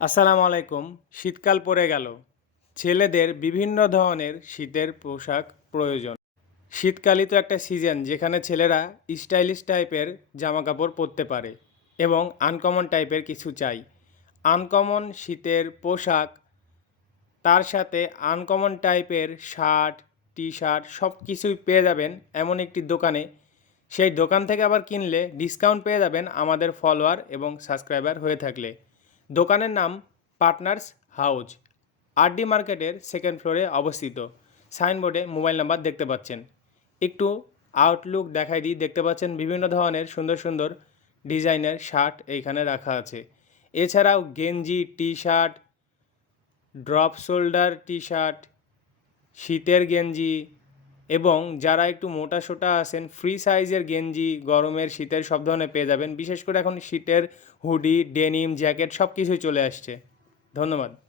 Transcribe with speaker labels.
Speaker 1: আসসালামু আলাইকুম। শীতকাল পড়ে গেল। ছেলেদের বিভিন্ন ধরনের শীতের পোশাক প্রয়োজন। শীতকালই তো একটা সিজন যেখানে ছেলেরা স্টাইলিশ টাইপের জামা কাপড় পরতে পারে এবং আনকমন টাইপের কিছু চাই। আনকমন শীতের পোশাক, তার সাথে আনকমন টাইপের শার্ট টি শার্ট সব কিছুই পেয়ে যাবেন এমন একটি দোকানে। সেই দোকান থেকে আবার কিনলে ডিসকাউন্ট পেয়ে যাবেন আমাদের ফলোয়ার এবং সাবস্ক্রাইবার হয়ে থাকলে। দোকানের নাম পার্টনার্স হাউজ। আরডি মার্কেটের সেকেন্ড ফ্লোরে অবস্থিত। সাইনবোর্ডে মোবাইল নাম্বার দেখতে পাচ্ছেন। একটু আউটলুক দেখাই দিই, দেখতে পাচ্ছেন বিভিন্ন ধরনের সুন্দর সুন্দর ডিজাইনের শার্ট এইখানে রাখা আছে। এছাড়াও গেঞ্জি T shirt drop shoulder T shirt শীতের গেঞ্জি এবং যারা একটু মোটা সোটা আছেন ফ্রি সাইজের গেঞ্জি, গরমের শীতের সব ধরনের পেয়ে যাবেন। বিশেষ করে এখন শীতের হুডি ডেনিম জ্যাকেট সব কিছুই চলে আসছে। ধন্যবাদ।